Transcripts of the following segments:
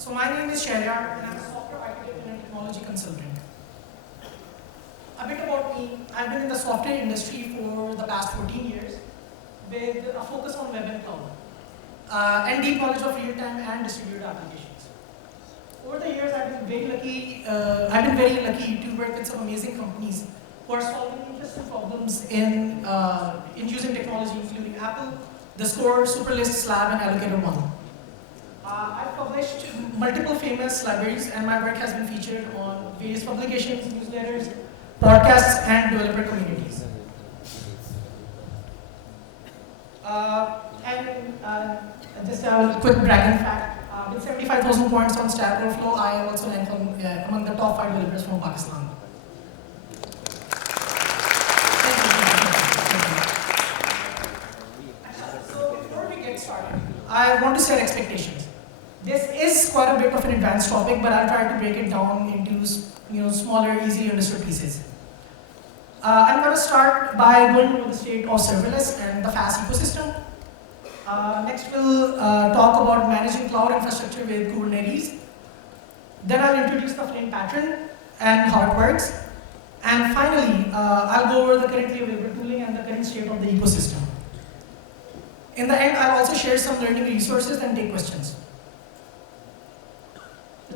So my name is Sharyar and I'm a software architect and a technology consultant. A bit about me, I've been in the software industry for the past 14 years with a focus on web and cloud and deep knowledge of real-time and distributed applications. Over the years, I've been very lucky to work with some amazing companies who are solving interesting problems in using technology, including Apple, Discord, Superlist, Slab, and Allocator One. I've published multiple famous libraries, and my work has been featured on various publications, newsletters, podcasts, and developer communities. Just a quick bragging fact, with 75,000 points on Stack Overflow, I am also ranked among the top 5 developers from Pakistan. So before we get started, I want to set expectations. This is quite a bit of an advanced topic, but I'll try to break it down into smaller, easily understood pieces. I'm going to start by going over the state of serverless and the FAS ecosystem. Next, we'll talk about managing cloud infrastructure with Kubernetes. Then I'll introduce the Flame pattern and how it works. And finally, I'll go over the currently available tooling and the current state of the ecosystem. In the end, I'll also share some learning resources and take questions.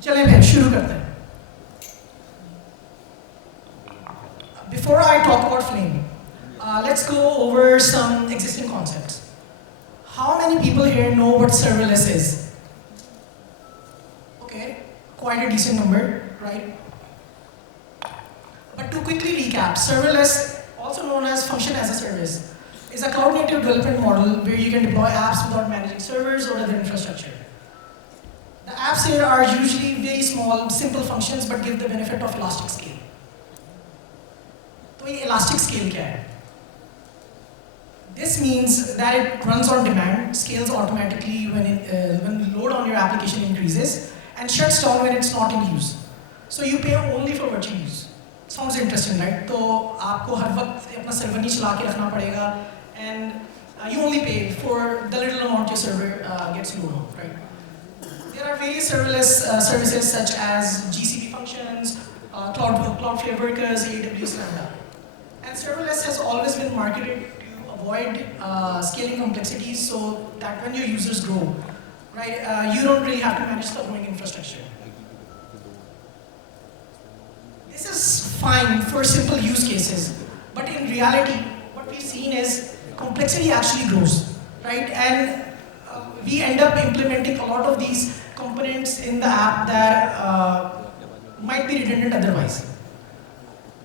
चलें फिर शुरू करते हैं. Before I talk about Flame, let's go over some existing concepts. How many people here know what serverless is? Okay, quite a decent number, right? But to quickly recap, serverless, also known as function as a service, is a cloud-native development model where you can deploy apps without managing servers or other infrastructure. The apps here are usually very small, simple functions, but give the benefit of elastic scale. So, elastic scale क्या है? This means that it runs on demand, scales automatically when the load on your application increases, and shuts down when it's not in use. So you pay only for what you use. Sounds interesting, right? तो आपको हर वक्त अपना server नहीं चला के रखना पड़ेगा, and you only pay for the little amount your server gets load on, right? There are various serverless services such as GCP functions, Cloudflare Workers, AWS Lambda. And serverless has always been marketed to avoid scaling complexities so that when your users grow, right, you don't really have to manage the growing infrastructure. This is fine for simple use cases, but in reality, what we've seen is complexity actually grows, right? And we end up implementing a lot of these components in the app that might be redundant otherwise.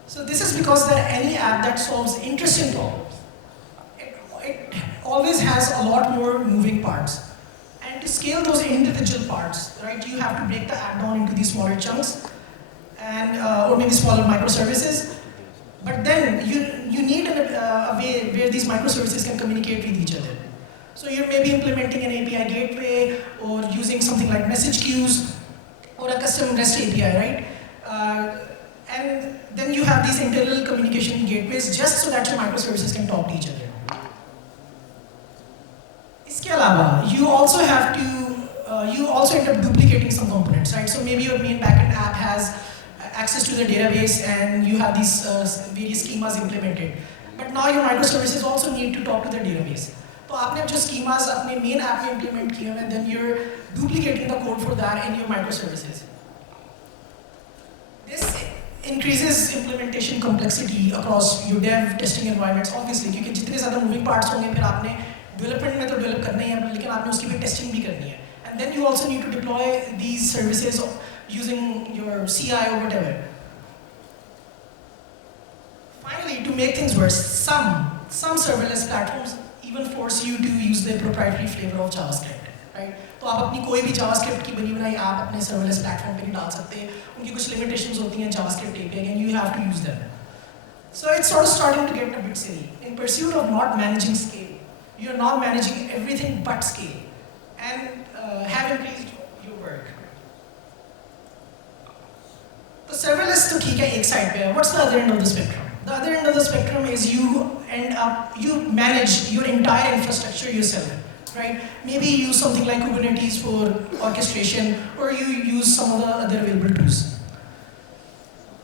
So this is because that any app that solves interesting problems, it always has a lot more moving parts. And to scale those individual parts, right, you have to break the app down into these smaller chunks, and or maybe smaller microservices. But then you need a way where these microservices can communicate with each other. So you may be implementing an API gateway or using something like message queues or a custom REST API, right? And then you have these internal communication gateways just so that your microservices can talk to each other. इसके अलावा, you also end up duplicating some components, right? So maybe your main backend app has access to the database and you have these various schemas implemented. But now your microservices also need to talk to the database. So आपने जो schemas अपने main app में implement किए हैं, then you're duplicating the code for that in your microservices. This increases implementation complexity across your dev testing environments, obviously, क्योंकि जितने ज़्यादा moving parts होंगे, फिर आपने development में तो develop करने हैं, लेकिन आपने उसकी भी testing भी करनी है. And then you also need to deploy these services using your CI or whatever. Finally, to make things worse, some serverless platforms even force you to use the proprietary flavor of JavaScript, right? तो आप अपनी कोई भी JavaScript की बनी बनाई app अपने serverless platform पे नहीं डाल सकते. उनकी कुछ limitations होती हैं JavaScript API and you have to use them. So it's sort of starting to get a bit silly. In pursuit of not managing scale, you're not managing everything but scale, and have increased your work. तो serverless तो ठीक है एक side पे है. What's the other end of the spectrum? The other end of the spectrum is you manage your entire infrastructure yourself. right? Maybe you use something like Kubernetes for orchestration, or you use some of the other available tools.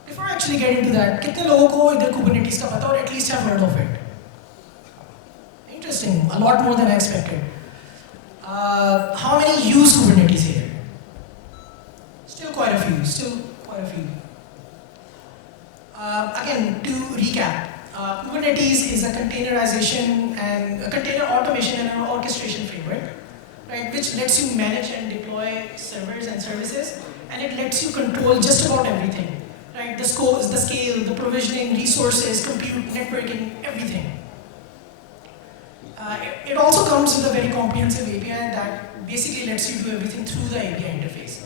Before I actually get into that, कितने लोगों को इधर Kubernetes का पता और at least have heard of it? Interesting, a lot more than I expected. How many use Kubernetes here? Still quite a few, still quite a few. Again, to recap, Kubernetes is a containerization and a container automation and an orchestration framework, right, which lets you manage and deploy servers and services, and it lets you control just about everything, right? The scope, the scale, the provisioning, resources, compute, networking, everything. It also comes with a very comprehensive API that basically lets you do everything through the API interface.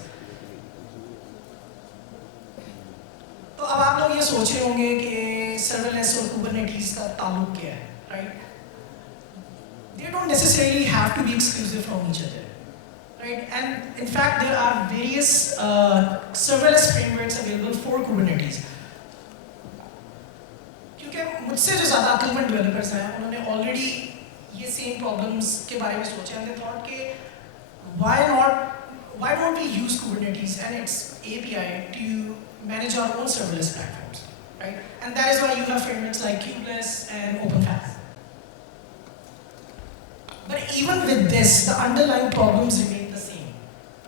तो अब आप लोग ये सोच रहे होंगे कि serverless और Kubernetes का ताल्लुक क्या है, right? They don't necessarily have to be exclusive from each other, right? And in fact, there are various serverless frameworks available for Kubernetes. क्योंकि मुझसे जो ज़्यादा अक्लमंद developers हैं, उन्होंने already ये same problems के बारे में सोचा, and they thought कि why don't we use Kubernetes and its API to manage our own serverless platforms, right? And that is why you have frameworks like Kubeless and OpenFaaS. But even with this, the underlying problems remain the same,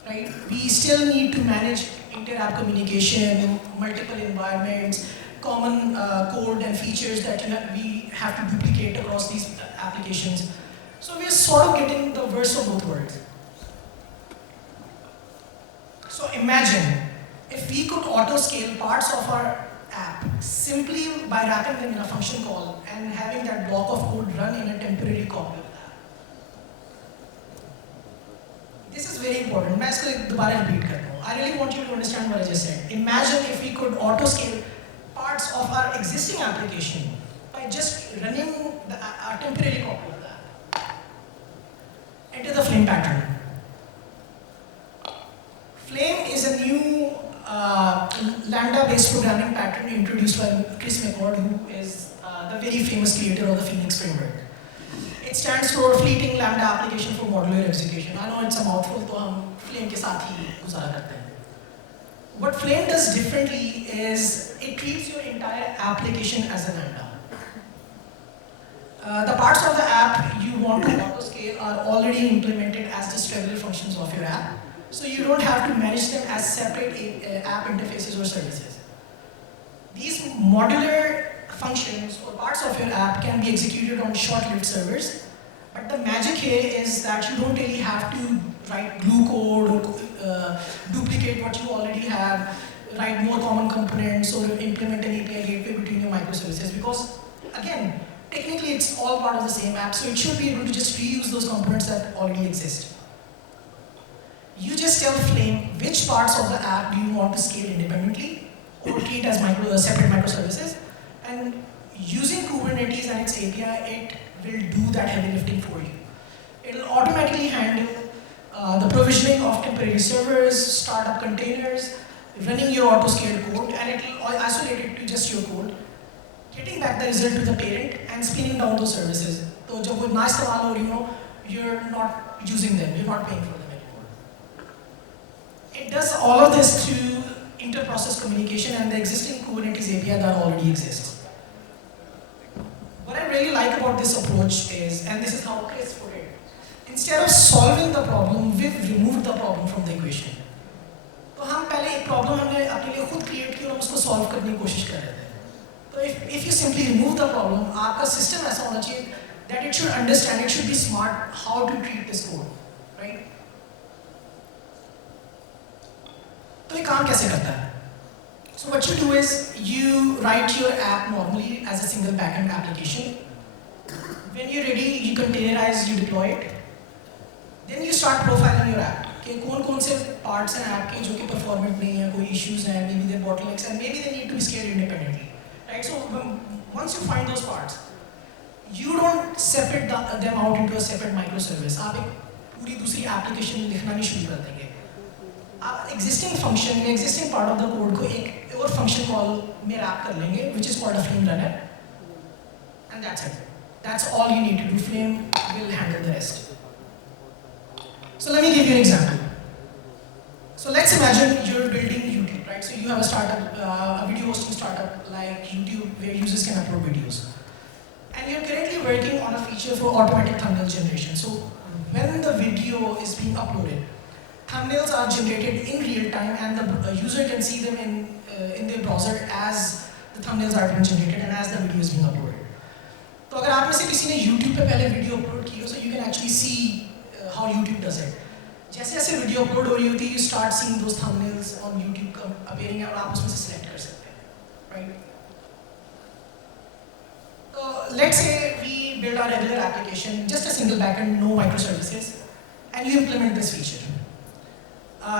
right? We still need to manage inter-app communication, multiple environments, common code and features that we have to duplicate across these applications. So we're sort of getting the worst of both worlds. So imagine if we could auto-scale parts of our app simply by wrapping them in a function call and having that block of code run in a temporary copy of that. This is very important. मैं इसको दोबारा repeat करता हूँ. I really want you to understand what I just said. Imagine if we could auto-scale parts of our existing application by just running a temporary copy of that. Enter the Flame pattern. Flame is a new Lambda-based programming pattern introduced by Chris McCord, who is the very famous creator of the Phoenix framework. It stands for Fleeting Lambda Application for Modular Execution. I know it's a mouthful, तो हम Flame के साथ ही गुजारा करते हैं. What Flame does differently is it treats your entire application as a Lambda. The parts of the app you want to auto-scale are already implemented as distributed functions of your app. So you don't have to manage them as separate app interfaces or services. These modular functions or parts of your app can be executed on short-lived servers, but the magic here is that you don't really have to write glue code or duplicate what you already have, write more common components or implement an API gateway between your microservices, because again, technically it's all part of the same app, so it should be able to just reuse those components that already exist. You just tell Flame which parts of the app do you want to scale independently or treat as separate microservices, and using Kubernetes and its API, it will do that heavy lifting for you. It will automatically handle the provisioning of temporary servers, startup containers, running your auto-scaled code, and it will isolate it to just your code, getting back the result to the parent and spinning down those services. So जब वो ना इस्तेमाल हो रही हो, you're not using them, you're not paying for them. It does all of this through inter-process communication and the existing Kubernetes API that already exists. What I really like about this approach is, and this is how Chris put it, instead of solving the problem, we've removed the problem from the equation. तो हम पहले एक problem हमने अपने लिए खुद create की और हम उसको solve करने की कोशिश कर रहे थे. तो if you simply remove the problem, आपका system ऐसा होना चाहिए that it should understand, it should be smart how to treat this code, right? तो ये काम कैसे करता है? So what you do is you write your app normally as a single backend application. When you're ready, you containerize, you deploy it. Then you start profiling your app. कि कौन-कौन से parts हैं app के जो कि performant नहीं हैं, कोई issues हैं, maybe they're bottlenecks, and maybe they need to be scaled independently, right? So once you find those parts, you don't separate them out into a separate microservice. आप एक पूरी दूसरी application लिखना नहीं शुरू कर देंगे. आप existing function या existing part of the code को एक और function call में wrap कर लेंगे, which is called a Flame runner, and that's it. That's all you need to do. Flame will handle the rest. So let me give you an example. So let's imagine you're building YouTube, right? So you have a startup, a video hosting startup like YouTube where users can upload videos. And you're currently working on a feature for automatic thumbnail generation. So when the video is being uploaded, thumbnails are generated in real time and the user can see them in their browser as the thumbnails are being generated and as the video is being uploaded. तो अगर आप में से किसी ने YouTube पे पहले video upload की हो, so you can actually see how YouTube does it. जैसे जैसे वीडियो अपलोड हो रही होती है, you start seeing those thumbnails on YouTube appearing और आप उसमें से select कर सकते हैं, right? So let's say we build our regular application, just a single backend, no microservices, and you implement this feature.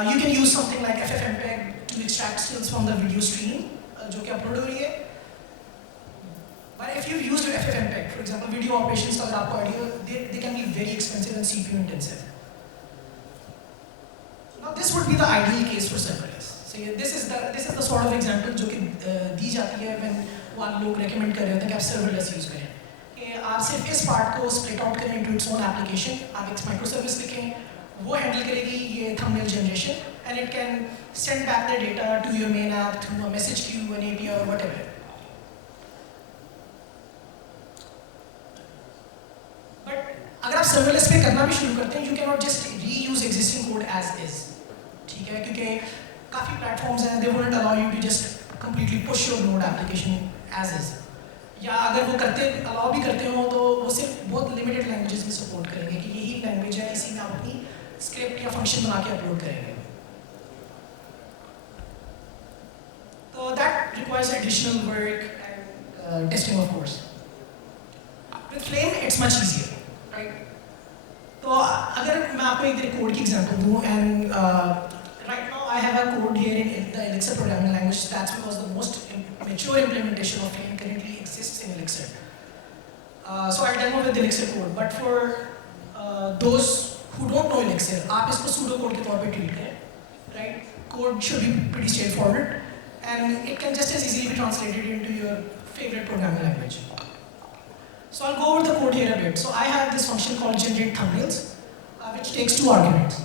You can use something like FFmpeg to extract stills from the video stream, जो कि upload हो रही है. But if you've used FFmpeg, for example, video operations का अगर आपको idea, they can be very expensive and CPU intensive. Now this would be the ideal case for serverless. So this is the sort of example जो कि दी जाती है when one लोग recommend कर रहे होते हैं कि आप serverless use करें. कि आप सिर्फ इस part को split out करें into its own application, आप एक microservice लिखें, वो handle करेगी ये thumbnail generation, and it can send back the data to your main app through a message queue, an API or whatever. अगर आप सर्वरलेस पे करना भी शुरू करते हैं, you cannot just reuse existing code as is, ठीक है? क्योंकि काफ़ी platforms हैं, they won't allow you to just completely push your node application as is. या अगर वो allow भी करते हो तो वो सिर्फ बहुत limited languages में support करेंगे कि यही language है, इसी में आप अपनी script या function बना के upload करेंगे. So that requires additional work and testing, of course. With Flame, it's much easier. Right? तो अगर मैं आपको एक कोड की एग्जांपल दूँ and right now I have a code here in the Elixir programming language. That's because the most mature implementation of Flame currently exists in Elixir. So I'll demo with Elixir code. But for those who don't know Elixir, आप इसको pseudo code के तौर पे treat करें, right? Code should be pretty straightforward, and it can just as easily be translated into your favorite programming language. So I'll go over the code here a bit. So I have this function called generate thumbnails, which takes two arguments,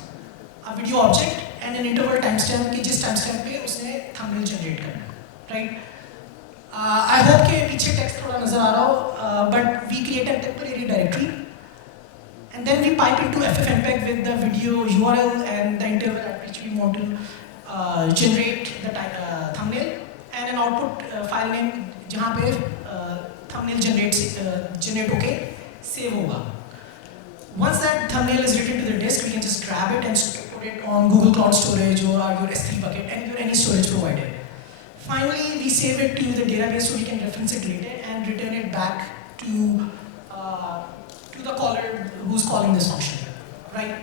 a video object and an interval timestamp कि जिस timestamp पे उसने thumbnail generate करना है, right? I hope कि पीछे text थोड़ा नजर आ रहा हो, but we create a temporary directory, and then we pipe into FFmpeg with the video URL and the interval at which we want to generate the thumbnail, and an output file name जहाँ पे thumbnail generate होके save होगा. Once that thumbnail is written to the disk, we can just grab it and put it on Google Cloud Storage or your S3 bucket and your any storage provider. Finally, we save it to the database so we can reference it later and return it back to the caller who's calling this function, right?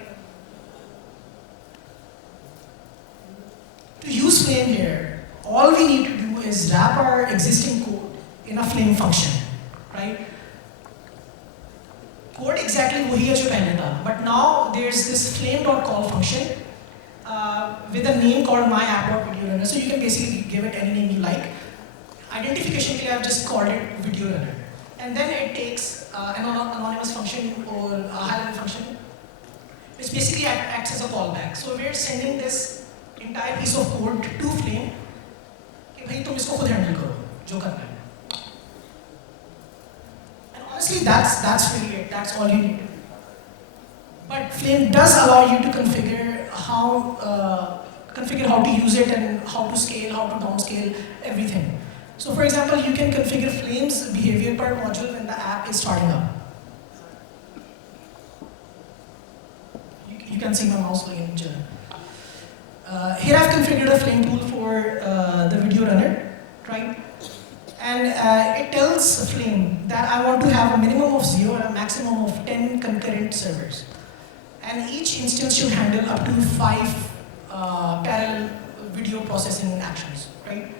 To use Flame here, all we need to do is wrap our existing code in a Flame function, right? Code exactly वही है जो पहले था, but now there's this flame.call function with a name called myapp.videorunner. So you can basically give it any name you like. Identification के लिए I've just called it video runner, and then it takes an anonymous function or a high-level function, which basically acts as a callback. So we're sending this entire piece of code to Flame कि भाई तुम इसको खुद handle करो जो करना है. Honestly, that's really it. That's all you need. But Flame does allow you to configure how to use it and how to scale, how to downscale everything. So, for example, you can configure Flame's behavior per module when the app is starting up. You can see my mouse going in general. Here I've configured a Flame tool for the video runner, right? And it tells Flame that I want to have a minimum of 0 and a maximum of 10 concurrent servers. And each instance should handle up to 5 parallel video processing actions, right?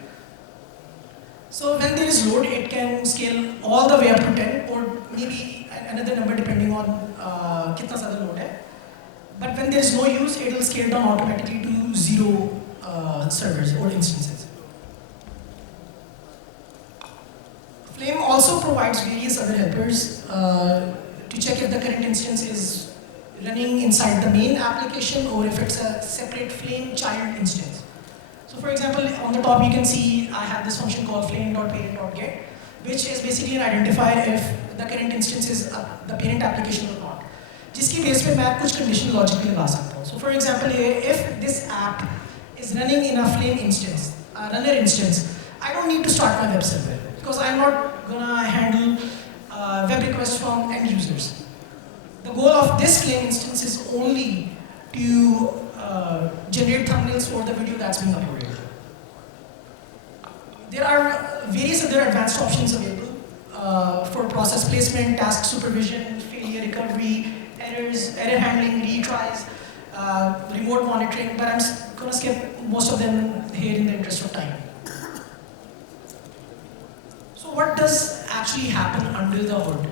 So when there is load, it can scale all the way up to 10 or maybe another number depending on kitna zyada load hai. But when there is no use, it will scale down automatically to 0 servers or instances. Flame also provides various other helpers to check if the current instance is running inside the main application or if it's a separate Flame child instance. So for example, on the top you can see I have this function called flame.parent.get, which is basically an identifier if the current instance is the parent application or not. जिसकी base पे मैं कुछ conditional logic भी लगा सकता हूँ. So for example, if this app is running in a Flame instance, a runner instance, I don't need to start my web server because I'm not gonna handle web requests from end users. The goal of this Flame instance is only to generate thumbnails for the video that's being uploaded. There are various other advanced options available for process placement, task supervision, failure recovery, errors, error handling, retries, remote monitoring, but I'm going to skip most of them here in the interest of time. So what does actually happen under the hood,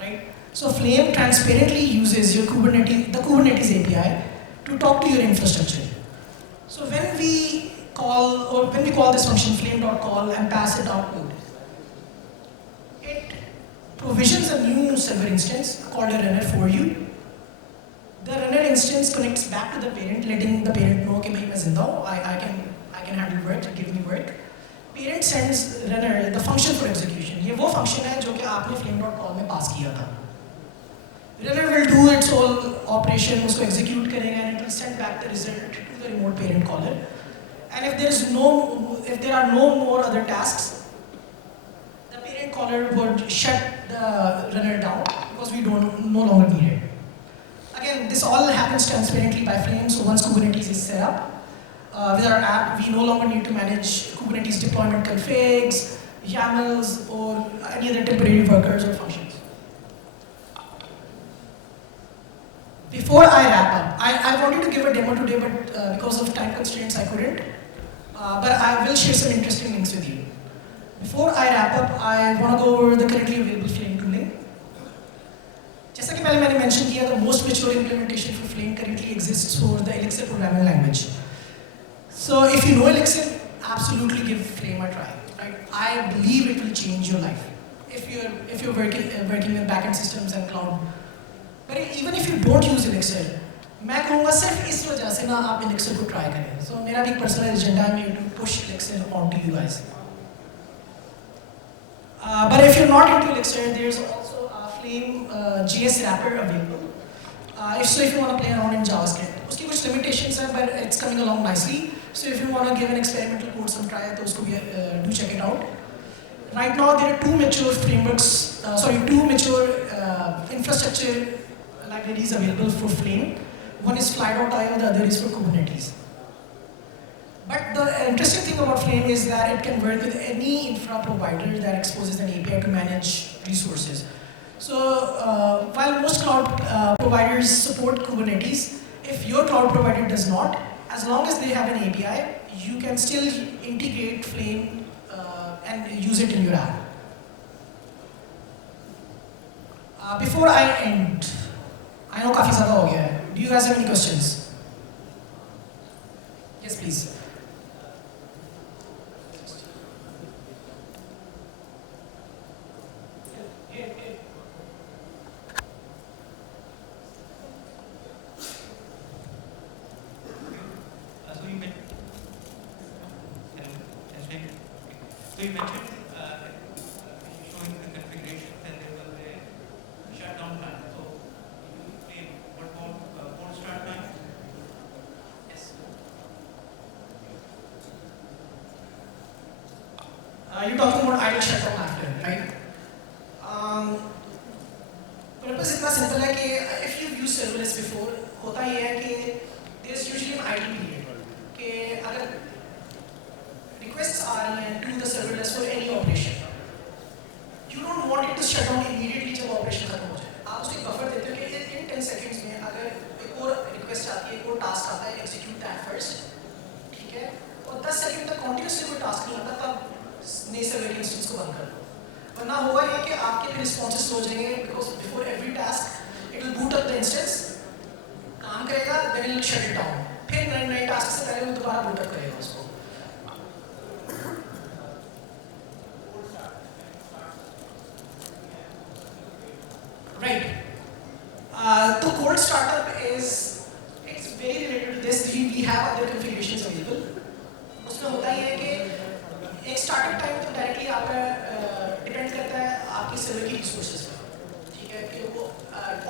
right? So Flame transparently uses your the Kubernetes API to talk to your infrastructure. So when we call this function flame.call and pass it output, it provisions a new server instance called a runner for you. The runner instance connects back to the parent, letting the parent know that I can handle work, give me work. Parent sends runner the function for execution. ये वो function है जो कि आपने flame.call में pass किया था. Runner will do its whole operation, उसको execute करेगा and it will send back the result to the remote parent caller. And if there are no more other tasks, the parent caller would shut the runner down because we no longer need it. Again, this all happens transparently by Flame. So once Kubernetes is set up with our app, we no longer need to manage Kubernetes deployment configs, YAMLs, or any other temporary workers or functions. Before I wrap up, I wanted to give a demo today, but because of time constraints, I couldn't. But I will share some interesting links with you. Before I wrap up, I want to go over the currently available Flame tooling. जैसा कि पहले मैंने mention किया, the most mature implementation for Flame currently exists for the Elixir programming language. So if you know Elixir, absolutely give Flame a try. Right? I believe it will change your life if you're working with backend systems and cloud. But even if you don't use Elixir, मैं कहूँगा सिर्फ इस वजह से ना आप Elixir को try करें. So मेरा भी personal agenda है to push Elixir onto you guys. But if you're not into Elixir, there's also a Flame JS wrapper available. If you want to play around in JavaScript, उसकी कुछ limitations हैं, but it's coming along nicely. So if you want to give an experimental code some try, तो उसको भी do check it out. Right now there are two mature infrastructure libraries available for Flame. One is Fly.io, the other is for Kubernetes. But the interesting thing about Flame is that it can work with any infra provider that exposes an API to manage resources. So while most cloud providers support Kubernetes, if your cloud provider does not, as long as they have an API, you can still integrate Flame and use it in your app. Before I end, I know काफी ज़्यादा हो गया है. Do you guys have any questions? Yes, please. So you mentioned showing the configuration and there was a shutdown time. So what about start time? Yes. You're talking about idle shutdown after, right? Purpose इतना simple है कि if you've used serverless before, होता ये है कि there's usually an idle period कि अगर requests आ रही हैं to the serverless for any operation, you don't want it to shut down immediately जब operation खत्म हो जाए. आप उसको एक buffer देते हो कि in 10 seconds में अगर एक और request आती है, एक और task आता है, execute that first, ठीक है? और 10 सेकंड तक continuously कोई task नहीं आता तब नए server instance को बंद कर दो. वरना होगा ये कि आपके responses slow हो जाएंगे because before every task it will boot up the instance, काम करेगा, then it will shut it down. फिर नए task से पहले वो दोबारा boot up करेगा उसको. Right. तो cold starter सर्वर की रिसोर्सेज का, ठीक है, कि वो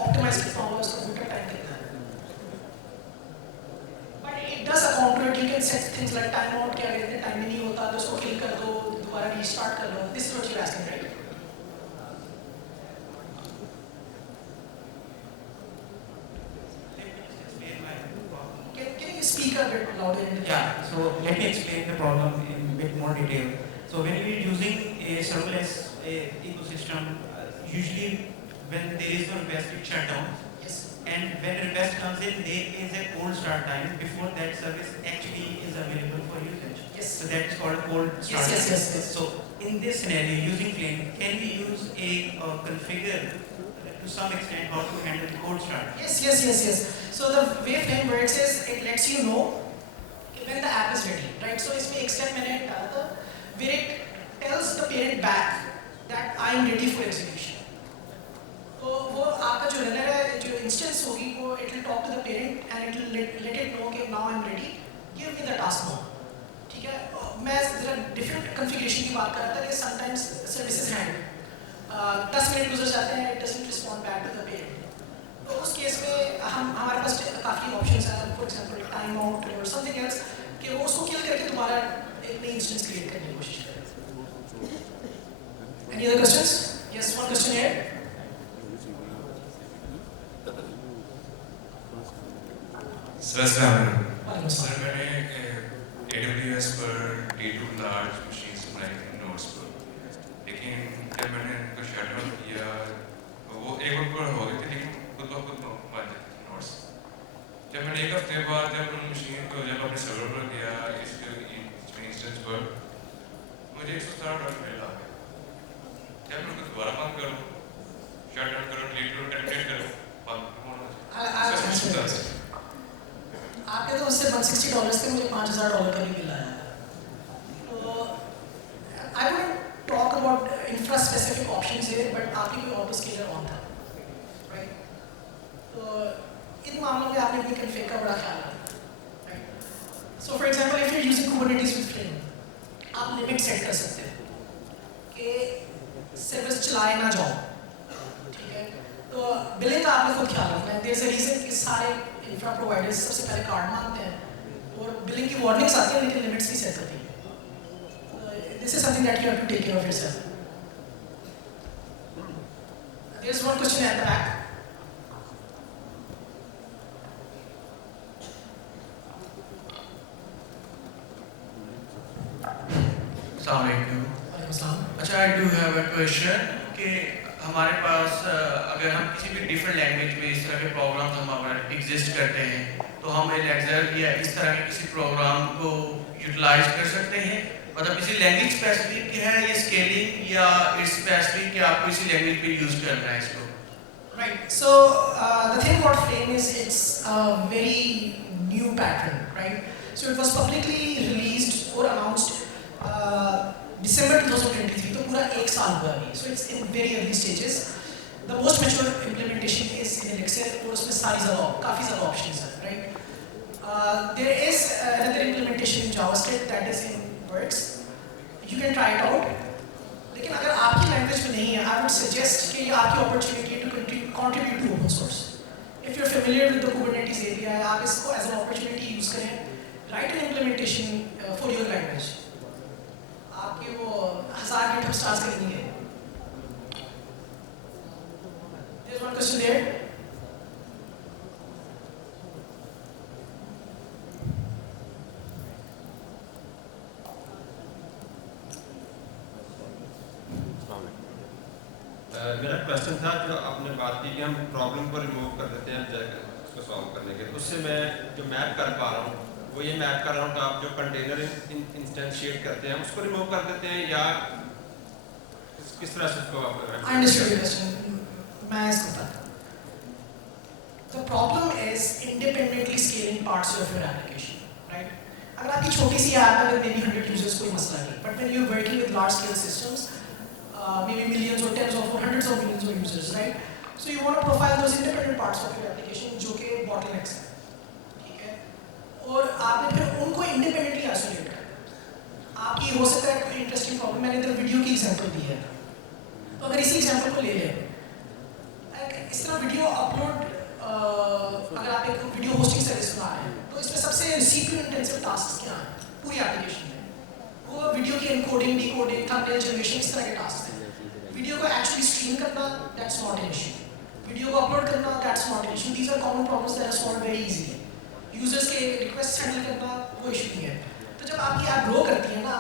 ऑप्टिमाइज कितना होगा, उसका बूट टाइम कितना है. But it does account to it. You can set things like time out, क्या कहते हैं, टाइम ही नहीं होता तो उसको किल कर दो, दोबारा रीस्टार्ट कर लो. This is what you are asking, right? Can you speak a bit louder? Yeah, so let me explain the problem in a bit more detail. So when we are using a serverless ecosystem, usually when there is no request, it shut down. Yes. And when a request comes in, there is a cold start time before that service actually is available for usage. Yes. So that is called a cold start. Yes. So in this scenario, using Flame, can we use a configure to some extent how to handle the cold start? Yes. So the way Flame works is it lets you know when the app is ready, right? So इसमें extend मैंने डाला था, where it tells the parent back that I am ready for execution. तो वो आपका जो runner है, जो instance होगी, वो it will talk to the parent and it will let it know कि now I am ready, give me the task now. ठीक है? मैं जरा different configuration की बात कर रहा था कि sometimes services hang. 10 मिनट गुजर जाते हैं, it doesn't respond back to the parent. तो उस केस में हमारे पास काफ़ी ऑप्शंस हैं, फॉर एग्जांपल टाइम आउट और समथिंग एल्स, कि वो उसको किल करके दोबारा एक नई इंस्टेंस क्रिएट करने की कोशिश करें. Any other questions? Yes, one question here. Sir मैंने AWS पर D2 लार्ज मशीन्स बनाई थी नोड्स पर, लेकिन जब मैंने उनको शट डाउन किया वो एक वक्त पर हो गए थे, लेकिन खुद ब खुद बन जाते थे नोड्स. जब मैंने एक हफ्ते बाद जब उन मशीन को जब अपने सर्वर पर गया इस इंस्टेंस पर, मुझे $117 मिला. जब मैं उनको दोबारा बंद करूँ, शट डाउन करूँ, डिलीट करूँ, टर्मिनेट करूँ, बंद होना चाहिए. आपके तो उससे $160 थे, मुझे $5000 का भी बिल आया. तो I wouldn't talk about infra specific options है, बट आपकी कोई ऑटो स्केलर ऑन था, राइट? तो इन मामलों में आपने अपनी कॉन्फ़िग का बड़ा ख्याल रखा, right? So for example if you are using Kubernetes with flame, आप लिमिट सेट कर सकते हैं कि सर्विस चलाए ना जाओ, ठीक है? तो बिलिंग का आपने खुद ख्याल रखना है. देयर इज अ रीजन कि सारे इंफ्रा प्रोवाइडर्स सबसे पहले कार्ड मांगते हैं और बिलिंग की वार्निंग्स आती हैं, लेकिन लिमिट्स नहीं सेट होती. This is something that you have to take care of yourself. There's one question at the back. Assalamualaikum. अच्छा, I do have a question कि हमारे पास अगर हम किसी भी डिफरेंट लैंग्वेज में इस तरह के प्रोग्राम हमारे एग्जिस्ट करते हैं, तो हम एलेक्सा या इस तरह के किसी प्रोग्राम को यूटिलाइज कर सकते हैं. मतलब किसी लैंग्वेज स्पेसिफिक है ये स्केलिंग, या इट्स स्पेसिफिक कि आपको इसी लैंग्वेज पे यूज करना है इसको? Right. So the thing about Flame is it's a very new pattern, right? So it was publicly released or announced December 2023. तो पूरा एक साल हुआ अभी. So it's in very early stages. The most mature implementation is in Elixir और उसमें काफ़ी ज़्यादा options हैं, right? There is another implementation in JavaScript that is in works. You can try it out. लेकिन अगर आपकी लैंग्वेज में नहीं है, I would suggest कि ये आपकी opportunity to contribute to open source. If you're familiar with the Kubernetes API, आप इसको as an opportunity use करें. Write an implementation for your language. आपके वो 1000 GitHub stars करेंगे. There's one question there. मेरा क्वेश्चन था, जो आपने बात की कि हम प्रॉब्लम को रिमूव कर देते हैं उसको सॉल्व करने के, उससे मैं जो मैप कर पा रहा हूँ वो ये मैप कर रहा हूँ कि आप जो कंटेनर इंस्टेंशिएट करते हैं उसको रिमूव कर देते हैं, या किस तरह से उसको आप? I understood your question. मैं इसको बताता हूँ. The problem is independently scaling parts of your application, right? अगर आपकी छोटी सी ऐप है with maybe 100 users कोई मसला नहीं, but when you're working with large scale systems, maybe millions or tens of or hundreds of millions of users, right? So you want to profile those independent parts of your application जो कि bottlenecks हैं, ठीक है? और आपने फिर उनको independently isolate करना. आपकी हो सकता है कोई interesting problem, मैंने इधर वीडियो की example दी है. तो अगर इसी एग्जांपल को ले लें, इस तरह वीडियो अपलोड, अगर आप एक वीडियो होस्टिंग सर्विस बना रहे हैं तो इसमें सबसे सीपीयू इंटेंसिव टास्क क्या है पूरी एप्लीकेशन में? वो वीडियो की एनकोडिंग, डिकोडिंग, थंबनेल जनरेशन, इस तरह के टास्क हैं। वीडियो को एक्चुअली स्ट्रीम करना, that's not an issue. Video को अपलोड करना, that's not an issue. These are common problems that are solved very easily. Users के रिक्वेस्ट हैंडल करना वो इशू नहीं है। तो जब आपकी ऐप ग्रो करती है ना,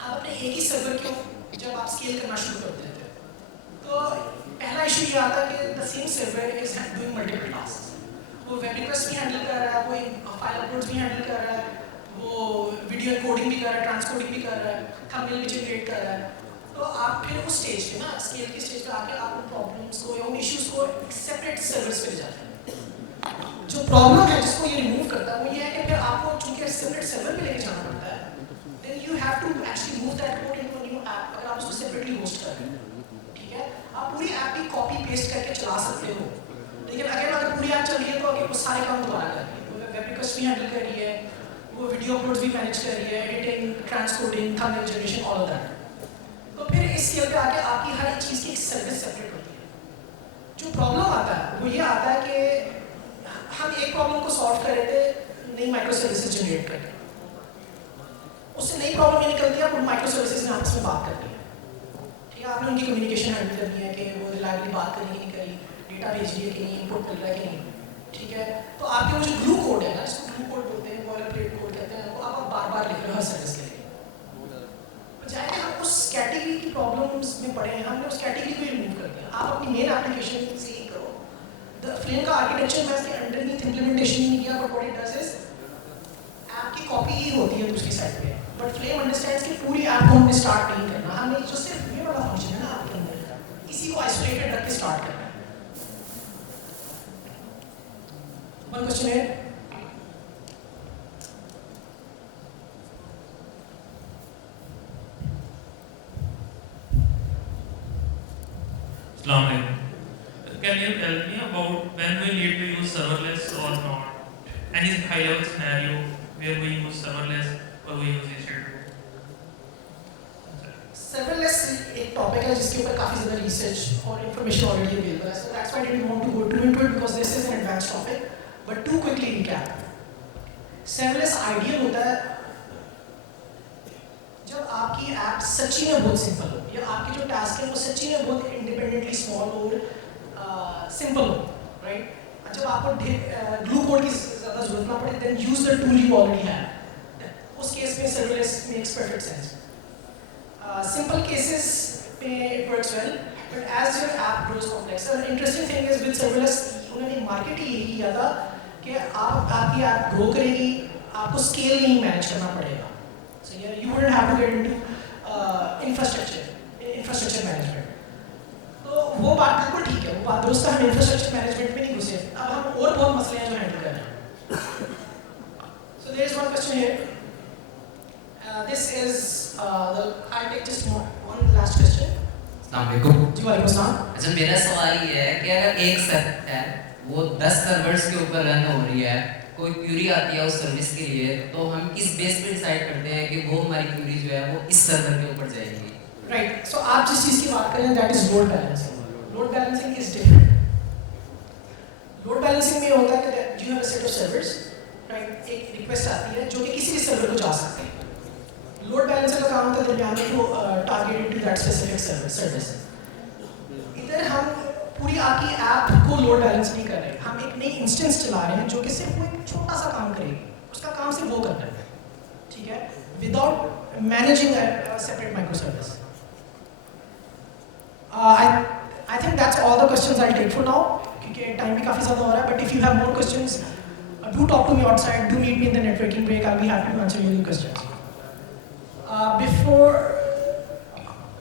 आप अपने एक ही सर्वर को जब आप स्केल करना शुरू कर देते हैं तो पहला इशू ये आता है कि the same server is doing multiple task. वो वेब रिक्वेस्ट भी हैंडल कर रहा है, वो फाइल अपलोड्स भी हैंडल कर रहा है, वो वीडियो एनकोडिंग भी कर रहा है, ट्रांसकोडिंग भी कर रहा है, थंबनेल भी जनरेट कर रहा है। तो आप फिर उस स्टेज पे ना, स्केल की स्टेज पे आके आप उन प्रॉब्लम्स को या उन इश्यूज को सेपरेट सर्वर्स पे ले जाते हैं। जो प्रॉब्लम है जिसको ये रिमूव करता है वो ये है कि फिर आपको चूंकि सेपरेट सर्वर पे लेके जाना पड़ता है, then you have to actually move that code into a new app. अगर आप उसको सेपरेटली होस्ट कर रहे हैं, ठीक है, आप पूरी ऐप की कॉपी पेस्ट करके चला सकते हो, लेकिन अगर पूरी ऐप चल रही है तो आगे वो सारे काम दोबारा कर रही है। वो वेब रिक्वेस्ट भी हैंडल कर रही है, वो वीडियो अपलोड्स भी मैनेज कर रही है, editing, transcoding, thumbnail generation, all of that. तो फिर इस स्केल पे आके आपकी हर एक चीज़ की एक सर्विस सेपरेट होती है। जो प्रॉब्लम आता है वो ये आता है कि हम एक प्रॉब्लम को सॉल्व कर रहे थे नई माइक्रो सर्विसेज जनरेट करके, उससे नई प्रॉब्लम ये निकलती है अब उन माइक्रो सर्विसेज ने आपस में बात करनी है, ठीक है, आपने उनकी कम्युनिकेशन हैंडल करनी है कि वो रिलायबली बात करी कि नहीं करी, डेटा भेज रही है कि नहीं, इनपुट मिल रहा है कि नहीं, ठीक है। तो आपके वो जो ग्लू कोड है ना, जिसको ग्लू कोड बोलते हैं, बॉयलरप्लेट कोड कहते हैं, वो आप बार बार लिख रहे हो हर सर्विस के लिए। बजाय कि हम उस कैटेगरी की प्रॉब्लम्स में पड़े हैं, हमने उस कैटेगरी को रिमूव कर दिया। आप अपनी मेन एप्लीकेशन से ही करो। द फ्लेम का आर्किटेक्चर मैं इसके अंडरनीथ इम्प्लीमेंटेशन नहीं किया, but what it does is app की कॉपी ही होती है दूसरी साइड पे, बट फ्लेम अंडरस्टैंड्स कि पूरी ऐप को हमने स्टार्ट नहीं करना, हमने जो सिर्फ ये वाला फंक्शन है ना आपके अंदर, इसी को आइसोलेटेड रख के स्टार्ट करना है। वन क्वेश्चन है, Can you tell me about when we need to use serverless or not? Any high-level scenario where we use serverless or we use EC2? Serverless एक टॉपिक है जिसके ऊपर काफ़ी ज़्यादा रिसर्च और इन्फॉर्मेशन ऑलरेडी अवेलेबल है, so that's why I didn't want to go too into it because this is an advanced topic. But to quickly recap, serverless ideal होता है जब आपकी ऐप सच्ची में बहुत सिंपल हो, या आपके जो टास्क है वो सच्ची में बहुत इंडिपेंडेंटली स्मॉल और सिंपल हो, राइट। जब आपको ग्लू कोड की ज़्यादा जरूरत ना पड़े, then use the tool you already have. उस केस में serverless makes perfect sense. Simple cases में it works well, but as your app grows complex, interesting thing is with serverless, उन्होंने मार्केट ही यही किया था कि आपकी ऐप ग्रो करेगी, आपको स्केल नहीं मैनेज करना पड़ेगा। So yeah, you wouldn't have to get into infrastructure management. तो वो बात बिल्कुल ठीक है, वो बात दुरुस्त है, हम इंफ्रास्ट्रक्चर मैनेजमेंट में नहीं घुसे, अब हम और बहुत मसले हैं जो हैंडल कर रहे हैं। So there is one question here. This is I'll take just one last question. अस्सलाम वालेकुम। जी वालेकुम सलाम। अच्छा, मेरा सवाल ये है कि अगर एक सर्वर है वो 10 सर्वर्स के ऊपर रन हो रही है, कोई क्यूरी आती है उस सर्विस के लिए, तो हम किस बेस पे डिसाइड करते हैं कि वो हमारी क्यूरी जो है वो इस सर्वर के ऊपर जाएगी? राइट, सो आप जिस चीज़ की बात करें that is load balancing. Load balancing is different. Load balancing में होता है कि you have a set of servers, right, एक रिक्वेस्ट आती है जो कि किसी भी सर्वर को जा सकती है। लोड बैलेंसर का काम होता है दरमियान में वो targeted to that specific service. इधर हम पूरी आपकी ऐप को लोड बैलेंस नहीं कर रहे, हम एक नई इंस्टेंस चला रहे हैं जो कि सिर्फ वो एक छोटा सा काम करेगी, उसका काम सिर्फ वो करना है, ठीक है, without managing a separate micro service. I think that's all the questions I take for now, क्योंकि टाइम भी काफ़ी ज़्यादा हो रहा है, but if you have more questions do talk to me outside, do meet me in the networking break, I will be happy to answer your questions. Before,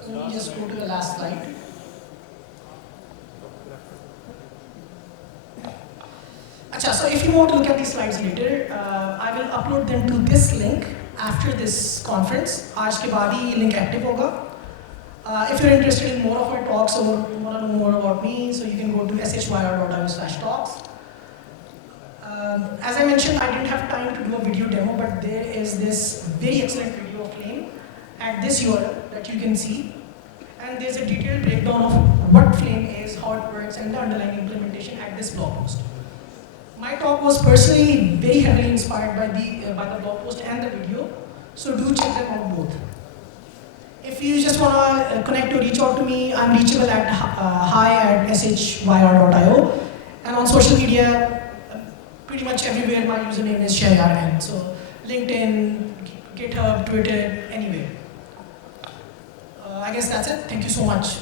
let me just go to the last slide. Achha, so if you want to look at these slides later, I will upload them to this link after this conference. आज के बाद ही link active होगा. If you're interested in more of my talks or you want to know more about me, so you can go to shyr.io/talks. As I mentioned, I didn't have time to do a video demo, but there is this very excellent video of Flame at this URL that you can see. And there's a detailed breakdown of what Flame is, how it works, and the underlying implementation at this blog post. My talk was personally very heavily inspired by the blog post and the video, so do check them out both. If you just want to connect or reach out to me, I'm reachable at hi@shyr.io, and on social media, pretty much everywhere my username is Shahyar. So LinkedIn, GitHub, Twitter, anywhere. I guess that's it. Thank you so much.